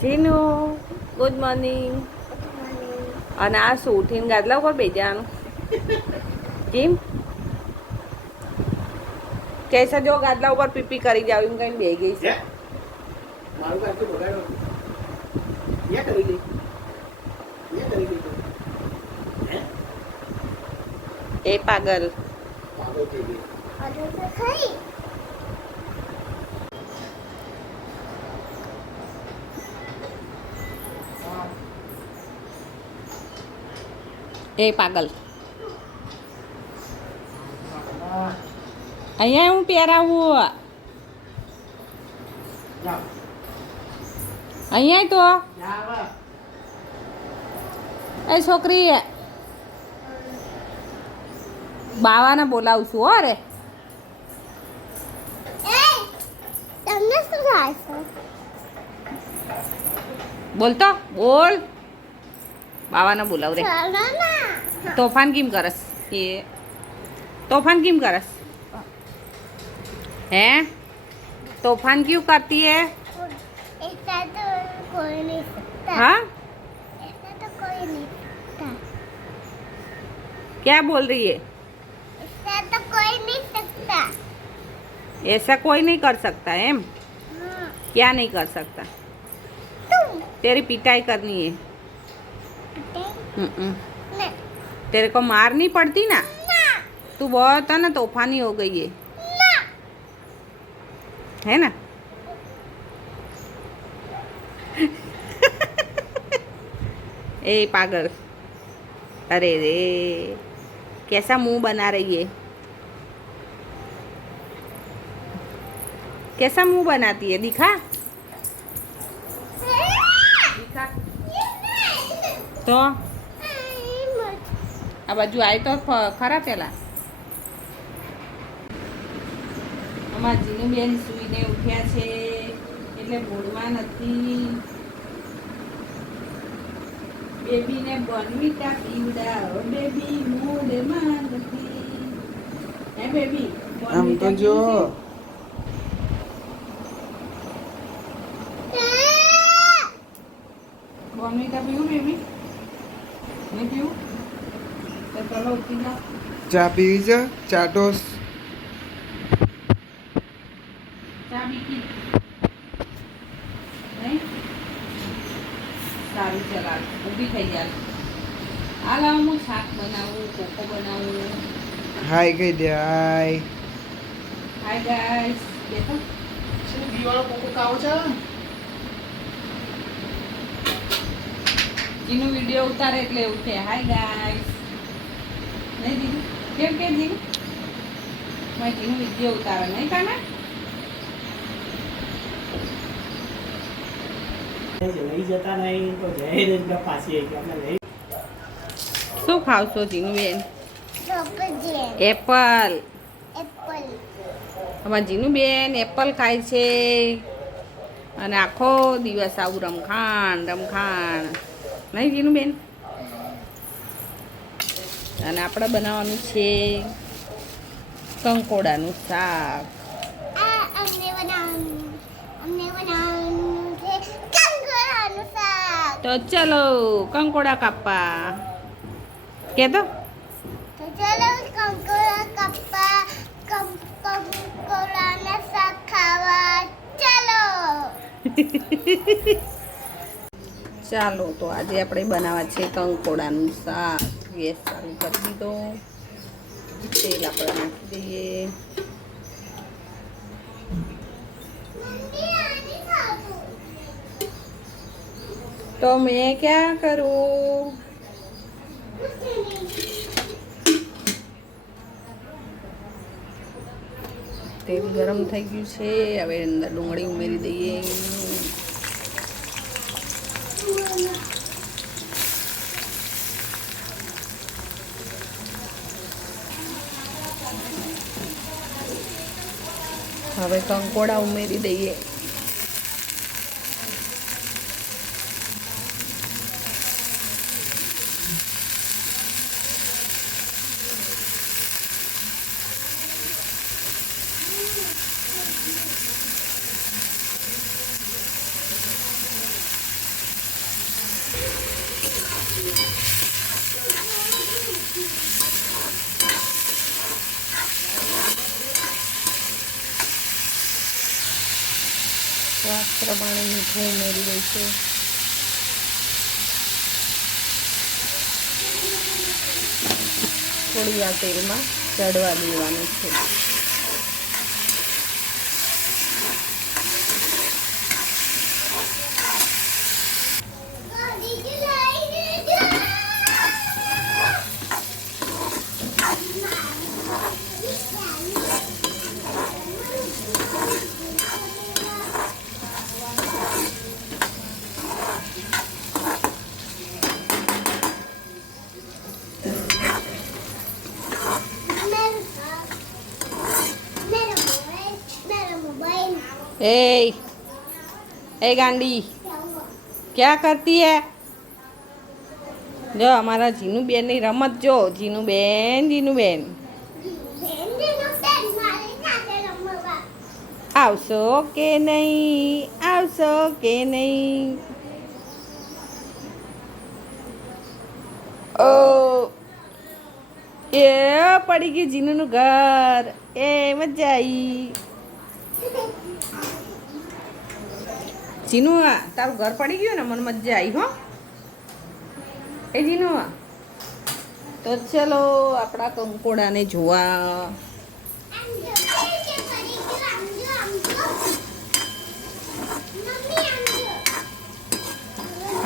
Jinu good morning. અને આ શું ઉઠીને ગાદલા ઉપર બેસી જવાનું? કેમ कैसा जो गादला ऊपर पीपी करी जाओ इन कहीं बेह गई છે. મારું કાચું બગાડો યા કરી ગઈ હે એ પાગલ પાગલ થઈ ગઈ. ઓર્ડર તો ખાઈ એ પાગલ અહીંયા હું પહેરાવું જાઓ અહીંયા તો જાવ એ છોકરી બાવાને બોલાવું છું હો રે. એ તમને શું થાય છે? બોલતો બોલ. બાવાને બોલાવ રે. ચાલો ના તોફાન કેમ કરસ? એ तूफान क्यों करस? हैं तूफान क्यों करती है? ऐसा तो कोई नहीं सकता. हाँ ऐसा तो कोई नहीं सकता. क्या बोल रही है? ऐसा तो कोई नहीं सकता. ऐसा कोई नहीं कर सकता है. हाँ. क्या नहीं कर सकता? तुम तेरी पिटाई करनी है. नहीं. तेरे को मार नहीं पड़ती ना. तू बहुत है ना तूफानी हो गई है ना. ए पागल अरे रे कैसा मुंह बना रही है. कैसा मुंह बनाती है दिखा दिखा तो आ बाजू आई तो खरा पेला અમારા જીનુબેન સૂઈને ઉઠ્યા છે એટલે મૂડમાં નથી. બેબીને બોર્નવિટા પીવડાવો બેબી મૂડમાં નથી. હે બેબી આમ તો જો બોર્નવિટા પીવું બેબી? નહીં પીવું તો ચલો ઉઠી જાઓ. ચા પીવી છે ચાટોસ ચા બીકી નહીં સારું ચલા ઊભી થઈ જાય. આ લાવ હું શાક બનાવું કોકો બનાવું. હાય કહી દે હાય. હાય ગાઈસ બેઠો શું દીવાળો કોકો ખાવો છે? જીનું વિડીયો ઉતારે એટલે એવું છે. હાય ગાઈસ નહીં દીદી કેમ કે જીનું મારે જીનું વિડીયો ઉતારે નહીં કાના. લઈ જતા નહીં તો જય પાછી આવી ગયા લઈ. શું ખાવ છો જીનું બેન? ચોકલેટ. એપલ. એપલ. અમારા જીનું બેન એપલ ખાય છે અને આખો દિવસ આવું રમખાણ રમખાણ નહીં જીનું બેન. અને આપણે બનાવવાનું છે કંકોડાનું શાક. આ અમને બનાવવાનું છે કંકોડાનું શાક. તો ચલો કંકોડા કાપવા કે તો તો ચાલો કંકોડા કાપવા કંકોડાના શાક ખાવા ચાલો. ચાલો તો આજે આપણે બનાવવા છે કંકોડાનું શાક. ગેસ ચાલુ કરી દીધો. તેલ આપણે નાખી દઈએ. તો મેં ક્યાં કરું? તેલ ગરમ થઈ ગયું છે. હવે અંદર ડુંગળી ઉમેરી દઈએ. હવે કંકોડા ઉમેરી દઈએ. સ્વાદ પ્રમાણે મીઠું ઉમેરી દઈશું. થોડી વાર તેલમાં ચડવા દેવાનું છે. ए गांडी क्या करती है? जो हमारा जीनू बेन ની રમત જો. જીનू બેન આવશો કે નહીં? ઓ એ પડી ગયું જીનુનું ઘર. એ મજા આવી. જીનુ તારું ઘર પડી ગયું ને, મને મજા આવી હો. એ જીનુ તો ચલો આપણા કંકોડાને જોવા.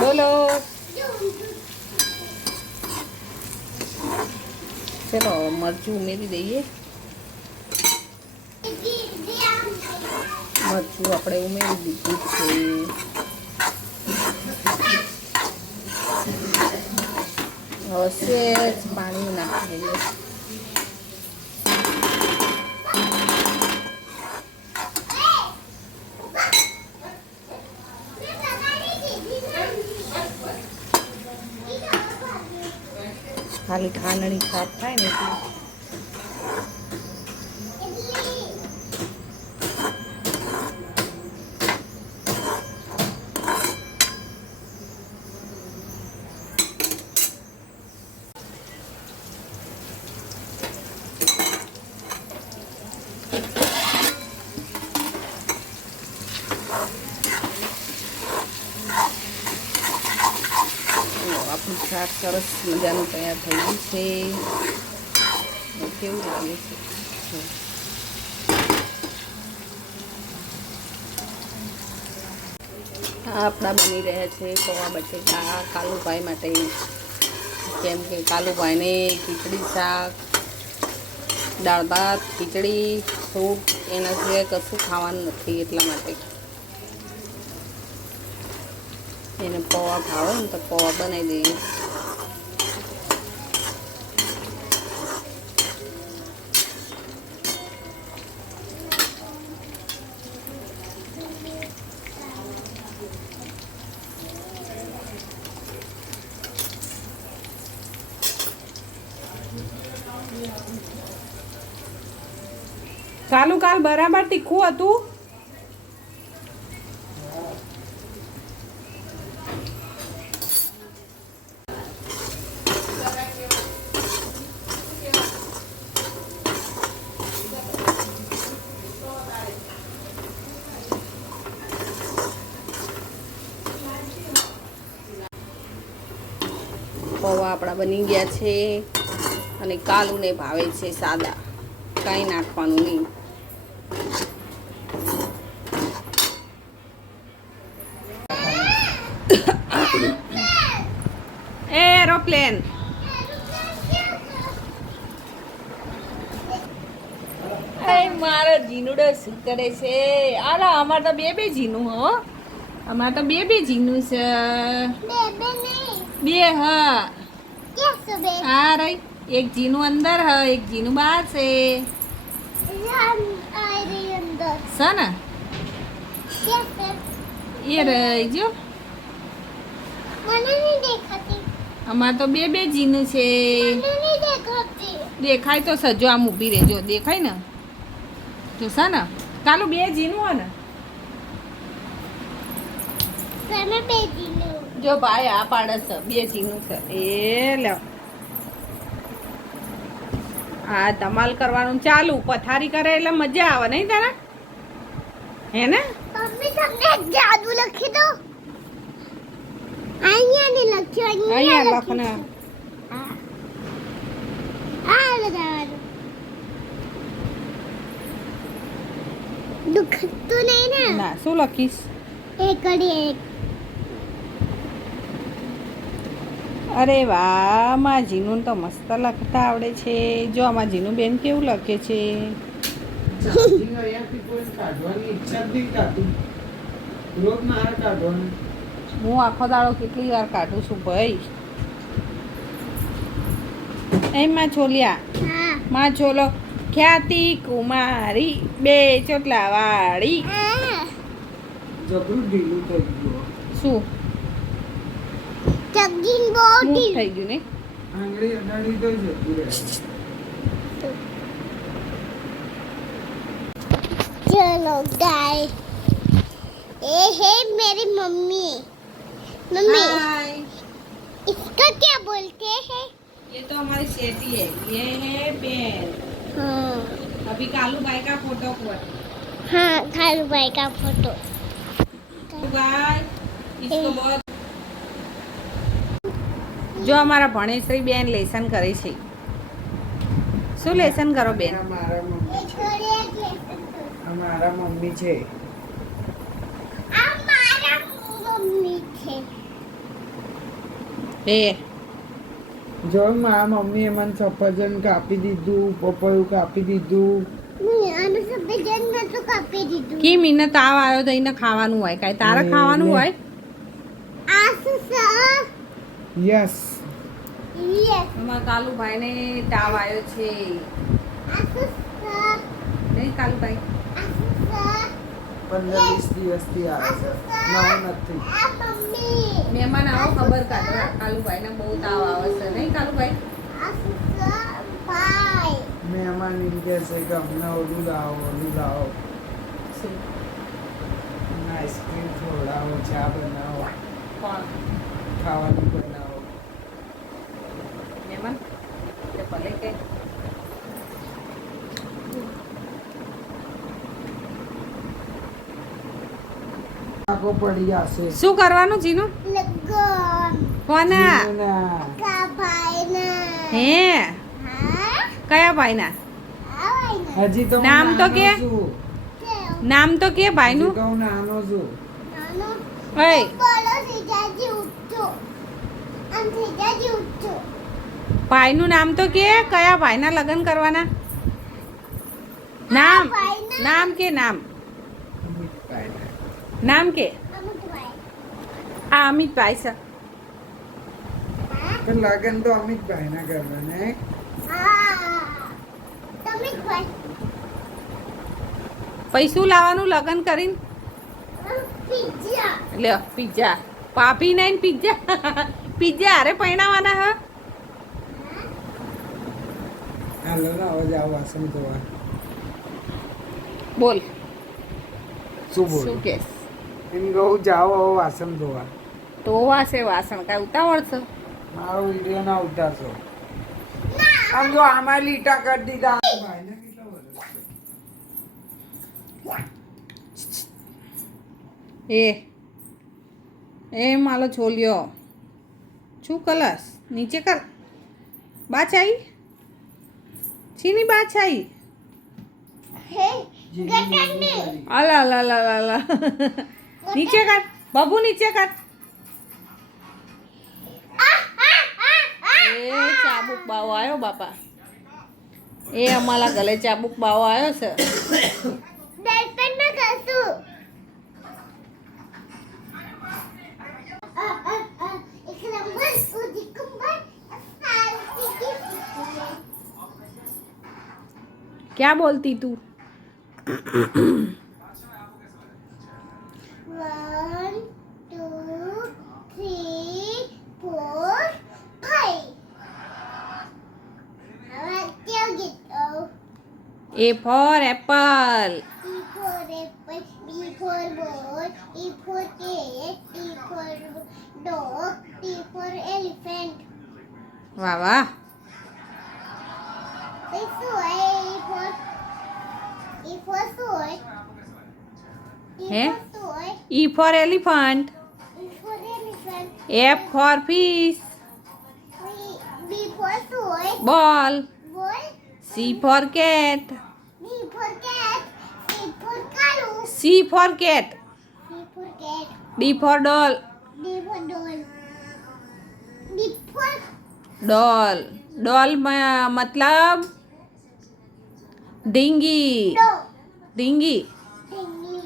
બોલો ચલો મરચું ઉમેરી દઈએ. મરચું આપણે ઉમેરી દીધું છે. હવે સેજ પાણી નાખી દઈએ. ખાલી ખાંડણી સાફ થાય ને એટલે આપણું શાક સરસ મજાનું તૈયાર થઈ ગયું છે. કેવું લાગે છે? આ આપણા બની રહ્યા છે પૌવા બટેકા કાલુભાઈ માટે. કેમ કે કાલુભાઈને ખીચડી શાક, દાળ ભાત, ખીચડી, સૂપ એના સિવાય કશું ખાવાનું નથી. એટલા માટે એને પૌવા ભાવે ને તો પૌવા બનાવી દઈએ. કાલું કાલ બરાબર તીખું હતું. પૌવા આપણા બની ગયા છે અને કાલુને ભાવે છે સાદા, કાંઈ નાખવાનું નહીં. એરોપ્લેન મારો જીનુડો શું કરે છે? આલા અમારે તો બે જીનું હો. અમારે તો બે જીનું છે. બે હા હા રહી. એક જીનું અંદર હ, એક જીનું બહાર છે. ને એ રહી જો. અમારે તો બે જીનું છે. દેખાય તો સજો આમ ઊભી રહેજો. દેખાય ને તો છે ને કાલુ બે જીનું હો ને. જો ભાઈ આ પાડે છે બે જીનું છે. એ લે આ ધમાલ કરવાનું ચાલુ. પથારી કરે એટલે મજા આવે નહીં તારા? હે ને? મમ્મી તમને એક જાદુ લખી દો અહીંયા ને લખ્યું અહીંયા લખને આ લગાવવાનું દુખતું નહીં ને ના શું લખીશ એક કડી એક અરે વાહ માં જીનું તો મસ્ત લખતા આવડે છે જો આમાં જીનું બેન કેવું લખે છે ચાર્જિંગ અહીંયાથી કોઈ કાઢવાની ઈચ્છા જ નહીં થતી. રોજ મારે કાઢવાનું. હું આખો દાડો કેટલી વાર કાઢું છું ભાઈ એમાં છોલ્યા હા માં છોલો ખ્યાતિ કુમારી બે ચોટલા વાળી જબરું ઢીલું થઈ ગયું. શું ચગીન સ્મૂથ બોડી થઈ ગયું ને આંગળી અડાડી તો જતું રહે. चलो गाइस ये है मेरी मम्मी मम्मी इसका क्या बोलते हैं ये तो हमारी सेठी है ये है बेन हाँ अभी कालू भाई का फोटो पर हाँ खालू भाई का फोटो गाय इसको बहुत જો અમારા ભણેશ્રી બેન લેસન કરે છે શું લેસન કરો બેન આ મારા મમ્મી एक છે. और एक लेसन આ મારા મમ્મી છે. हमारा मम्मी थे એ જો મારા મમ્મીએ મને સફરજન કાપી દીધું, પપૈયું કાપી દીધું. नहीं आने से बेजन में तो कापी दी तू કી મીને તાવ આવ્યો તો એને ખાવાનું હોય કાંઈ તારે ખાવાનું હોય आसू सा યસ. ये અમારા કાલુભાઈને તાવ આવ્યો છે आसू सा નહીં કાલુભાઈ 15-20 દિવસથી આવે છે. નવું નથી. आ मम्मी મહેમાન આવો ખબર કાઢવા કાલુભાઈને બહુ તાવ આવે છે નહીં કાલુભાઈ आसू सा बाय મહેમાન એમ કહે છે કે અમને ઓલું લાવો, ઓલું લાવો. શું આઈસ્ક્રીમ ખવડાવો, ચા બનાવો, કોણ ખાવાનું બનાવો. મહેમાન એટલે ભલે કે આખો પડી જશે. શું કરવાનું જીનું लगो કોના જીવના. का भाई ना હે हाँ કયા ભાઈના आवाई ना હજી તો હું નામ તો નાનો કે? છું. क्या નામ તો કે હજી ભાઈનું તો હું નાનો છું. नानो ઓય बोलो सीजाजी उठो हम सीजाजी उठो ભાઈનું નામ તો કે કયા ભાઈના લગ્ન કરવાના નામ ભાઈના. નામ કે નામ નામ કે अमित भाई આ અમિતભાઈ છે हाँ તો લગન તો અમિતભાઈ ના કરવાના હે? हाँ अमित भाई પૈસું લાવવાનું લગ્ન કરીને पिज्जा લ્યો પિઝા પાપી નહીં પિઝા પિઝા હારે પૈણાવાના હ હાલો ને હવે જાઓ વાસણ ધોવા. બોલ શું બોલ? શું કેસ એમ કહું જાઓ હવે વાસણ ધોવા. તો વાસે વાસણ કાંઈ ઉતાવળ છે મારો વિડીયો ના ઉતારશો. આમ જો આમાં લીટા કરી દીધા. ભાઈને કેટલા વર્ષ છે? એ માલો છોલ્યો શું કલસ નીચે કર બાચાઈ છીની બાચાઈ हे જીની गटन મમ્મી में કરી. અલા લા લા લા લા નીચે કર બાબુ નીચે કર એ ચાબુક બાવો આવ્યો બાપા એ અમારા ગલે ચાબુક બાવો આવ્યો છે दर्पण में कसू एक नंबर उदी कुंबर सारसी की क्या बोलती तू 1 2 3 4 5 હવે કેવું ગીત A for Apple E for apple, B for ball, E for cat, E for dog, T for elephant. वाह वाह This way, E for sword. E હે? for toy. E for elephant. E for elephant. F for fish. B for toy. Ball. Ball. C for cat. D for cat. C for kalu. C for cat. C for cat. D for doll. D for doll. D for doll doll मतलब dinghy dog. Dinghy ढिंगली.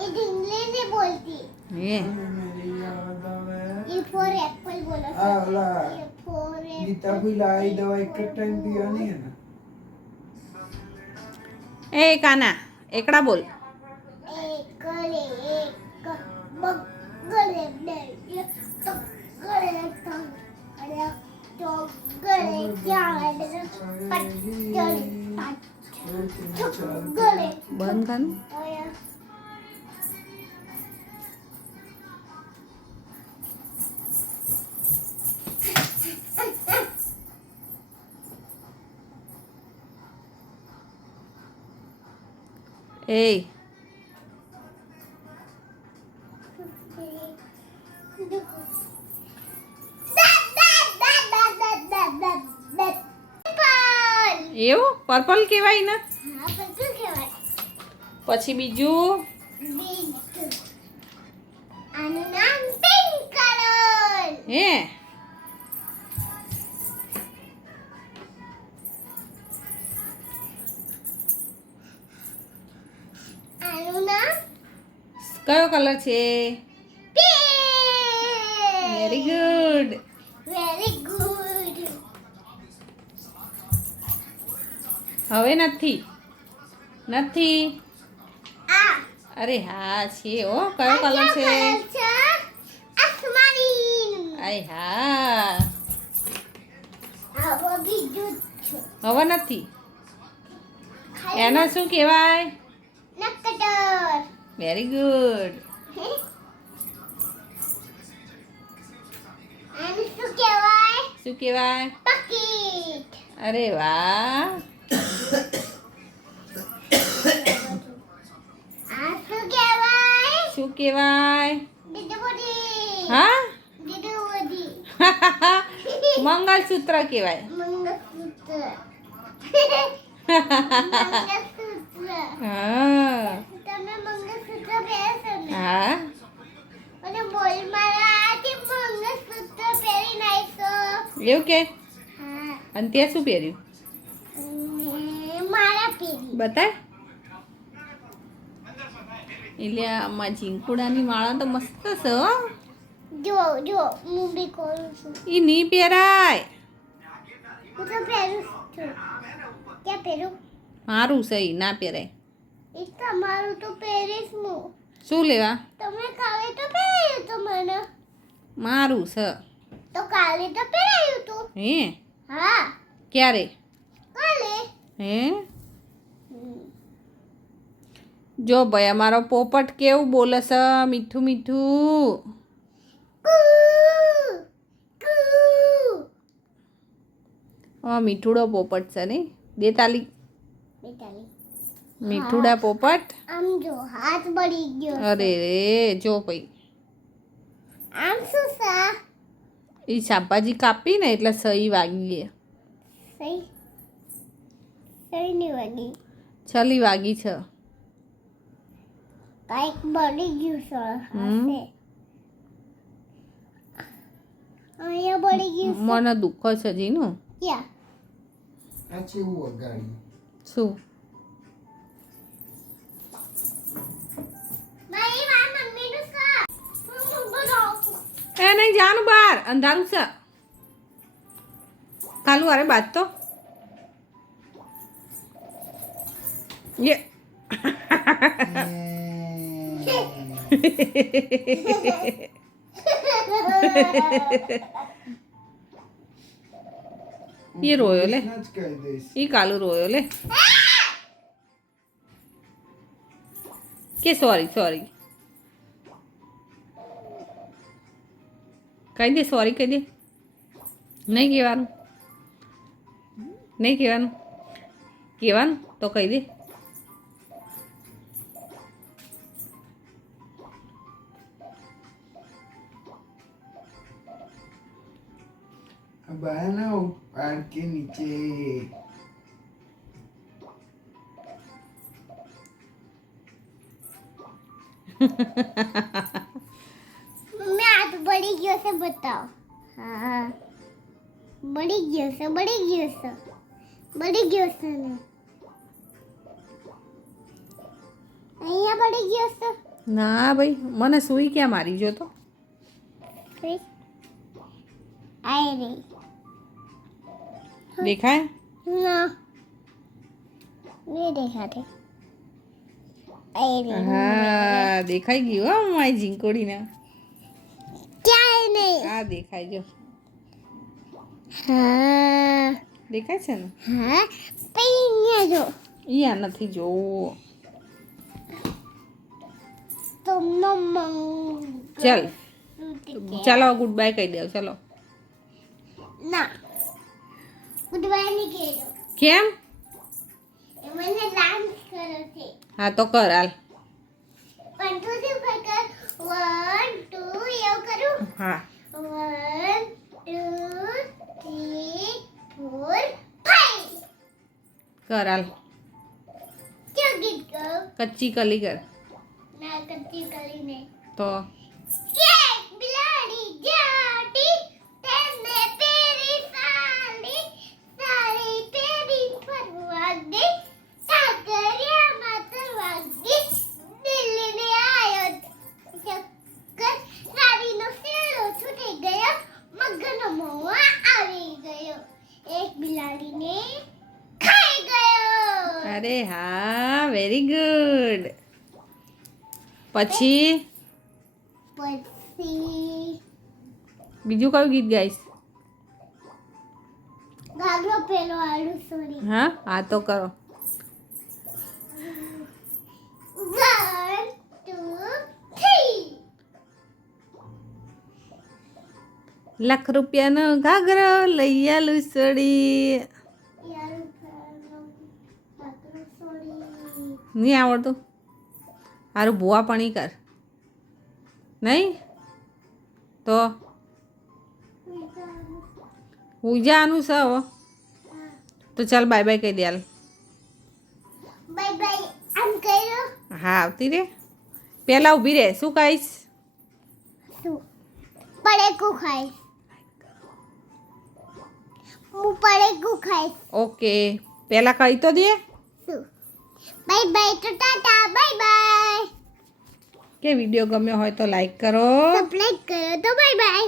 ये ढिंगली नहीं बोलती. ये मेरी याद आवे E for apple बोलो. आ वाला E for गीता apple. पिलाई दवा एक टाइम पिया नहीं है ना ए काना एकड़ा बोल एक बगले में तो गले अरे तो गले क्या गले बंद कर ए એવું પર્પલ કહેવાય ને પછી બીજું આનું નામ પિંક કલર હે આનું નામ કયો કલર છે pink very good very good હવે નથી નથી આ અરે હા છે ઓ કયો કલર છે આસમાની આય હા આવો બીજું છે હવે નથી એને શું કહેવાય નકટર વેરી ગુડ આને શું કહેવાય શું કહેવાય પકીટ અરે વાહ આ શું કહેવાય શું કહેવાય દીદુબડી હા દીદુબડી મંગલસૂત્ર કહેવાય મંગળસૂત્ર હા તમે મંગળસૂત્ર પહેરશો ને હા અને બોલ મારા આથી મંગળસૂત્ર પહેરીને આવીશો એવું કે હા અને ત્યાં શું પહેર્યું અને મારા પહેરી બતાય એટલે આમાં ઝીંકુડાની માળા તો મસ્ત છે હો જો જો હું બી કરું છું એ નહીં પહેરાય હું તો પહેરું છું ક્યાં પહેરું મારું સહી ના પહેરાય એ તમારું તો પહેરીશ હું શું લેવા તમે કાલે તો પહેરાયું હતું મને મારું છે તો કાલે તો પહેરાયું હતું હે હા ક્યારે કાલે હે જો ભાઈ અમારો પોપટ કેવું બોલે છે મીઠું મીઠું કુ કુ મીઠુડો પોપટ છે નહીં દેતાલી બેટાલી મીઠુડા પોપટ આમ જો હાથ બળી ગયો અરે રે જો ભાઈ આમ શું સા એ શાકભાજી કાપી ને એટલે સહી વાગી ગઈ સહી સહી નહીં વાગી છલી વાગી છે કાંઈક બળી ગયું છે હાથે અહીંયા બળી ગયું છે મને દુઃખ છે જીનું ક્યાં આ ચેવું વગાડ્યું શું મારી વાત મમ્મીનું સા હું બનાવું એ નહીં જાનું બહાર અંધારું છે કાલું અરે બાદ તો યે એ રોયો લે જ કહી દઈશ એ કાલું રોયો લે કે સોરી સોરી કહી દે સોરી કહી દે નહીં કહેવાનું નહીં કહેવાનું કહેવાનું તો કહી દે बहना पैर के नीचे मैं हाथ बड़ी गियो से बताओ हाँ बड़ी गियो से ने અહીંયા પડી ગયો છે ના ભાઈ મને સુઈ ક્યાં મારી જો તો फिर आए रे દેખાય ना नहीं देखा थे आए रे હા દેખાઈ ગયું હો મારી ઝીંકોડીને क्या है नहीं આ દેખાય જો हाँ દેખાય છે ને हाँ पीने जो અહીંયા નથી જોવો तुम मम्मा चल चलो गुड बाय कही दो चलो ना गुड बाय नहीं करो केम मैंने डांस करो थे हाँ तो कर हाल 1 2 3 कर 1 2 ये करूं हाँ 1 2 3 4 5 कर हाल क्या गीत गाओ कच्ची कली कर ना कच्ची कली ने तो एक बिलाड़ी जाटी तेने तेरी साली साली तेरी परवागी सागरिया मातरवागी दिल्ली ने आयो चक्कर सारी नो सेलो छूटी गयो मगन मोआ आवी गयो एक बिलाड़ी ने खाई गयो अरे हाँ वेरी गुड પછી પછી બીજું કયું ગીત ગાઈશ ગાગરો પેલો આલુ સોરી હા આ તો કરો 1 2 3 લાખ રૂપિયાનો ઘાઘરો લઈ આલું સડી યાર ગાગરો સોરી નહીં આવડતું હારું ભૂવા પણ કર નહીં તો પૂજાનું છે હવે તો ચાલ બાય બાય કહી દે હાલ બાય બાય આમ કર્યો હા આવતી રે પહેલાં ઊભી રહે શું કહીશ શું પડેકું ખાઈશ હું પડેકું ખાઈશ ઓકે પહેલાં કહી તો દે શું બાય બાય તો ટાટા બાય બાય કે વિડીયો ગમ્યો હોય તો લાઈક કરો સબસ્ક્રાઇબ કરો તો બાય બાય